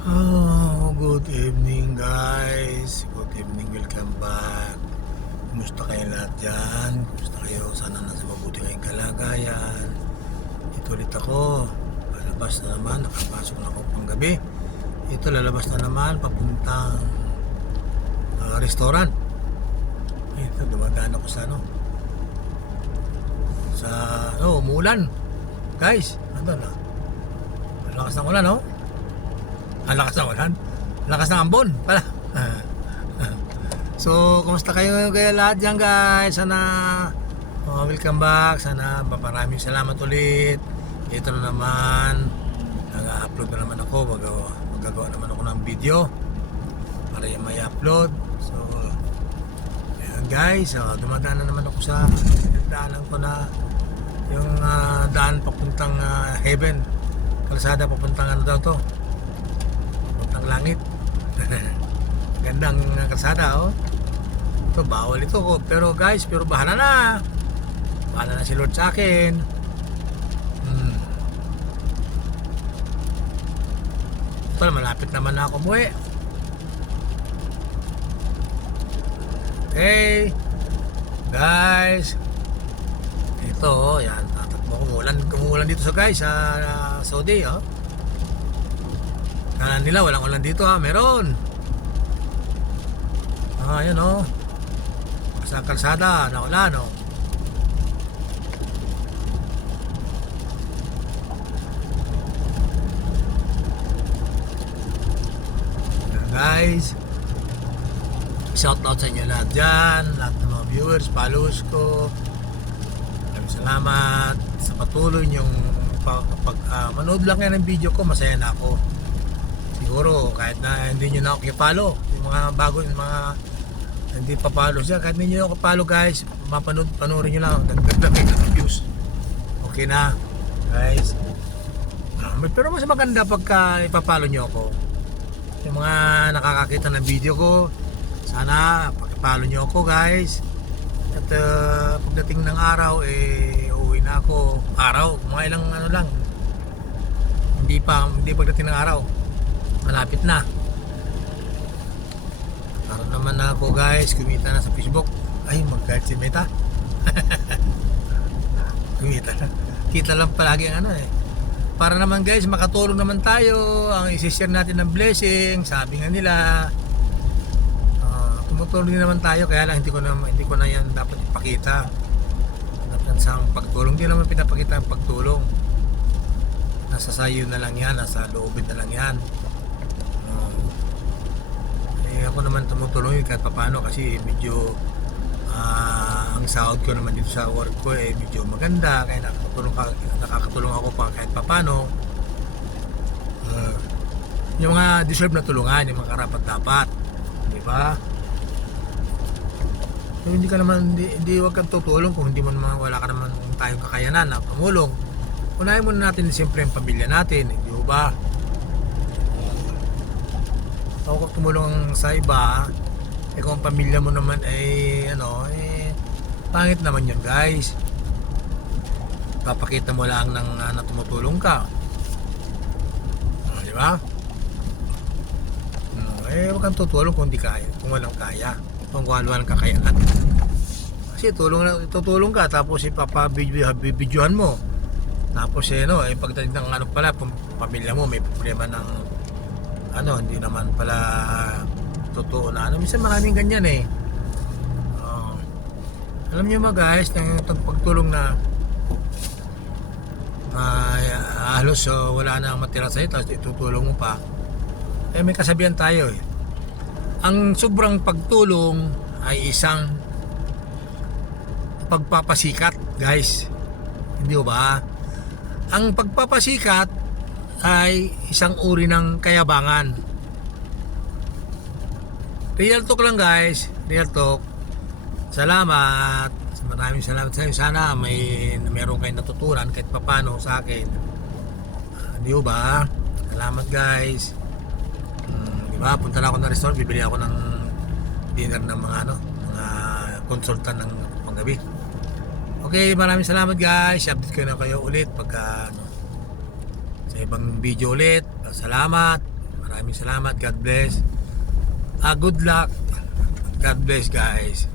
Oh, good evening guys. Good evening, welcome back. Kumusta kayo lahat dyan? Kumusta kayo? Sana nasa mabuti kayong kalagayan. Ito ulit ako. Lalabas na naman. Nakapasok na ako pang gabi. Ito lalabas na naman papuntang restaurant. Ito dumadaan ako sa umulan. Guys, ano na? Malakas ng ulan, no? Ang lakas ng ulan. Lakas ng ambon pala. So, kumusta kayo kaya lahat dyan guys? Sana welcome back. Sana maraming salamat ulit. Ito na naman. Nag-upload na naman ako. Magagawa naman ako ng video para yung may upload. So, ayan guys. Dumadaan na naman ako sa daanan ko na yung daan papuntang heaven. Kalsada papuntang ano daw to? Papuntang langit. Gandang kalsada, oh. Ito, bawal ito ko. Pero guys, bahala na. Bahala na si Lord sa akin. Ito, malapit naman na ako umuwi. Hey, guys. Ito, oh, yan. Tatakbo kumulan dito sa guys, sa Saudi, oh. Kala nila walang ulan dito, ha. Meron. Ayan, oh. Sa kalsada, naulan, oh. Guys, shout out sa inyo lahat dyan, lahat ng mga viewers, followers ko. Maraming salamat sa patuloy nyong manood lang yan ng video ko, masaya na ako. Siguro kahit na hindi nyo na ako i-follow, yung mga bago, yung mga hindi pa follow siya, kahit hindi nyo ako follow guys, panoorin nyo lang, dagdag ng views, okay na guys. Pero mas maganda pagka ipapalo nyo ako, yung mga nakakakita ng video ko. Sana pag-follow nyo ako guys. At pagdating ng araw, uwi na ako. Araw, mga ilang ano lang, hindi pagdating ng araw, malapit na. Para naman na ako guys, kumita na sa Facebook. Ay, mag-guide si Meta. Kumita na. Kita lang palagi ang ano eh. Para naman guys, makatulong naman tayo. Ang isi-share natin ng blessing. Sabi nga nila, tumutulong din naman tayo. Kaya lang hindi ko na yan dapat ipakita. Dapat sa pagtulong, hindi naman pinapakita ang pagtulong. Nasa sayo na lang yan, nasa loobin na lang yan. Ako naman tumutulong kahit paano kasi medyo ang sahod ko naman dito sa work ko medyo maganda, kaya nakakatulong ako pa kahit paano. Yung mga deserve na tulungan, yung mga karapat dapat, di ba? So, hindi ka naman, hindi wag kang tutulong kung hindi mo naman, wala ka naman tayong kakayanan na pamulong. Unahin muna natin siyempre ang pamilya natin, di ba? Ako kung tumulong sa iba, kung ang pamilya mo naman pangit naman yun guys. Papakita mo lang na tumutulong ka, di ba? Huwag kang tutulong kung di kaya, kung walang kaya, kung walang kakayanan. Kasi tutulong ka tapos ipapabidyohan mo. Tapos pagdating ng pamilya mo may problema ng hindi naman pala totoo na minsan maraming ganyan eh. Alam niyo mga guys, itong pagtulong na halos wala na matira sa'yo tapos itutulong mo pa, may kasabihan tayo eh. Ang sobrang pagtulong ay isang pagpapasikat guys, hindi ba? Ang pagpapasikat ay isang uri ng kayabangan. Real talk lang guys, real talk. Salamat, maraming salamat sa inyo. Sana meron kayong natutunan kahit papano sa akin, di ba? Salamat guys. Di ba, punta na ako ng restaurant, bibili ako ng dinner ng mga consultant ng panggabi. Okay, maraming salamat guys. Update ko na kayo ulit pagka sa ibang video ulit. Salamat. Maraming salamat. God bless. Good luck. God bless guys.